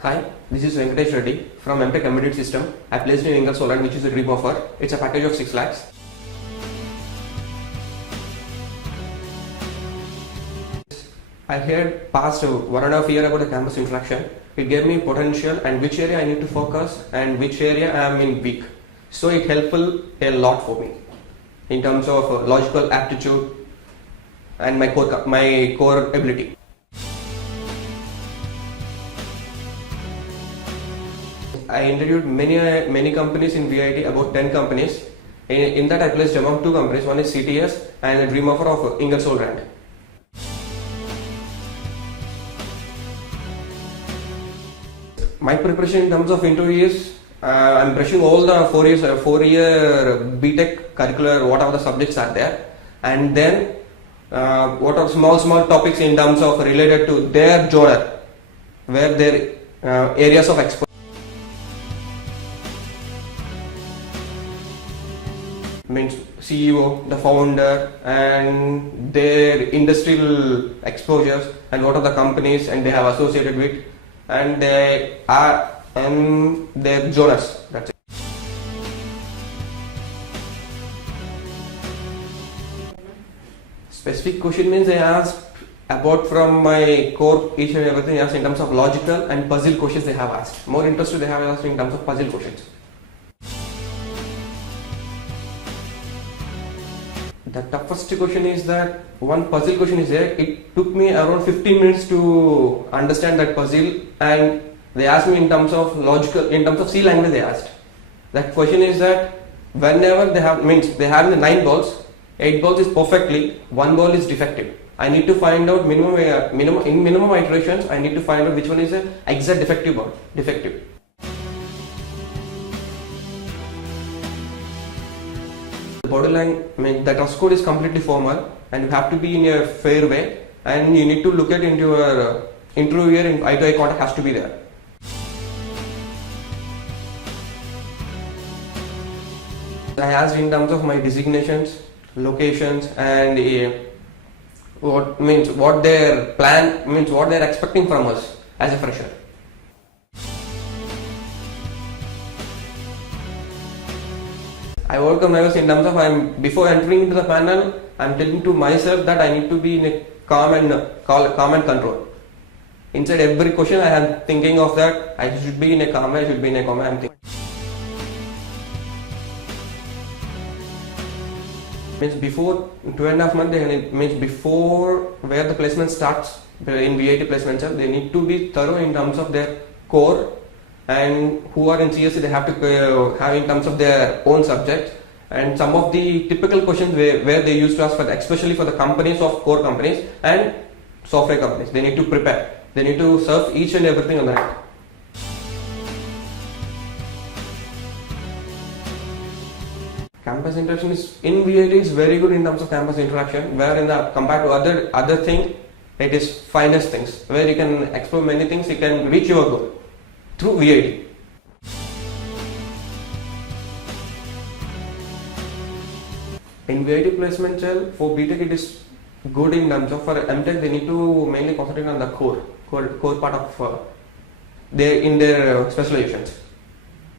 Hi, this is Venkatesh Reddy from MTech Embedded System. I placed in Ingersoll Rand, which is a dream offer. It's a package of 6 lakhs. I heard past 1.5 years about the campus interaction. It gave me potential and which area I need to focus and which area I am in weak. So it helpful a lot for me in terms of logical aptitude and my core ability. I interviewed many companies in VIT, about 10 companies. In that I placed among 2 companies, one is CTS and a dream offer of Ingersoll Rand. My preparation in terms of interview is, I'm brushing all the 4-year BTech curricular, whatever the subjects are there, and then what are small topics in terms of related to their genre, where their areas of expertise. Means CEO, the founder, and their industrial exposures, and what are the companies and they have associated with, and they are and their genres. That's it. Specific question means I asked about from my core each and everything else in terms of logical and puzzle questions they have asked. More interested they have asked in terms of puzzle questions. The toughest question is that one puzzle question is there. It took me around 15 minutes to understand that puzzle, and they asked me in terms of logical, in terms of C language they asked. That question is that whenever they have, means they have the 9 balls, 8 balls is perfectly, 1 ball is defective. I need to find out minimum iterations, I need to find out which one is the exact defective ball, defective. The borderline, the dress code is completely formal and you have to be in a fair way, and you need to look at into your interviewer and eye to eye contact has to be there. I asked in terms of my designations, locations, and what their plan means, what they are expecting from us as a fresher. I overcome nervous in terms of before entering into the panel, I'm telling to myself that I need to be in a calm and control. Inside every question I am thinking of that I should be in a calm way, I should be in a calm way. I'm thinking. Means before 2.5 months, means before where the placement starts in VIT placement, they need to be thorough in terms of their core, and who are in CSC they have to have in terms of their own subjects, and some of the typical questions where they used to ask for, especially for the companies of core companies and software companies, they need to prepare, they need to serve each and everything on that. Campus interaction is in VIT is very good in terms of campus interaction, where compared to other thing, it is finest things where you can explore many things, you can reach your goal through VIT. In VIT placement cell for BTech it is good in terms of, for MTech they need to mainly concentrate on the core part of in their specializations.